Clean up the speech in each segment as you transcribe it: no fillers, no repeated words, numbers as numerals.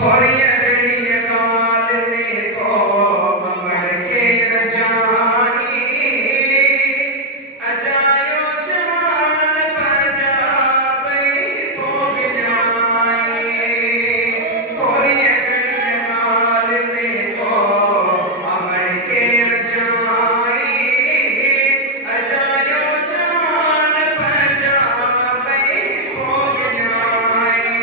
थोड़ी अगली गाल ने तो अमर के रजाई अजायो जवान बजा बई तो बिनाई थोड़ी अगली गाल ने तो अमर के रजाई अजायो जवान बजा बई तो बिनाई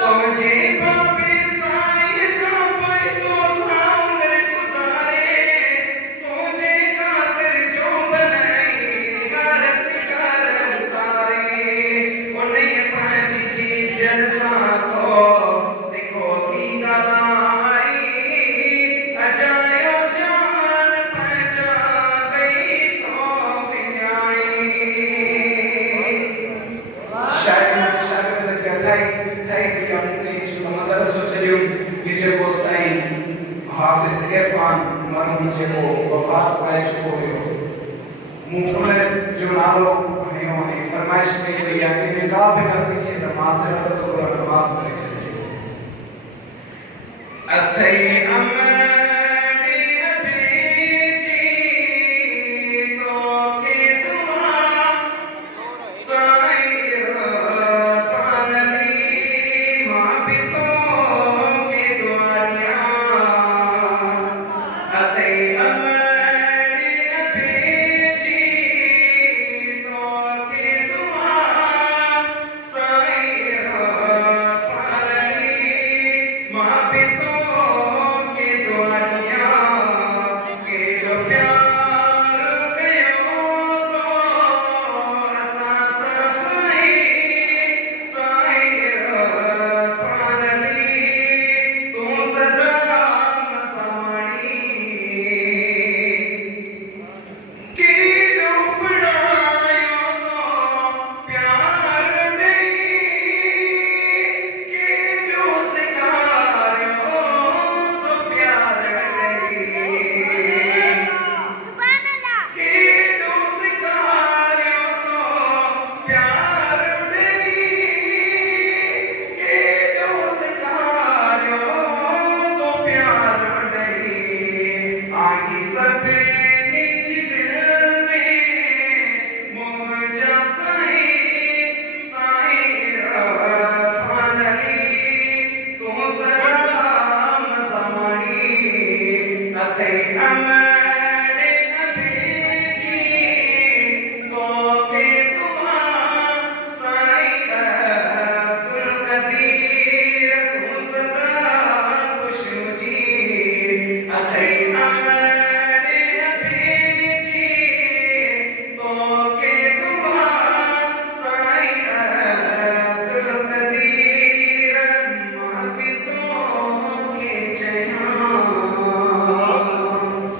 तुझे बाबे साईं का भाई तो सामने गुजारे तुझे खातिर जो बनाई घर सिकार सारे उन्हें पांच जी जलसा तो देखो थी गलाई अजायो जान पहचा गई तो बिनाई शायद मुझे शायद जगह भी अपने जो मदरसो चलियो ये जेको साईं हाफिज इरफान मरहूम जेको वफात पाए चुको हुयो मूं उन जो नालो खयो ऐं फरमाइश कई वई आहे कि का बि ग़लती थिए त माज़रत तो माफ़ करे छॾिजो अथई अमर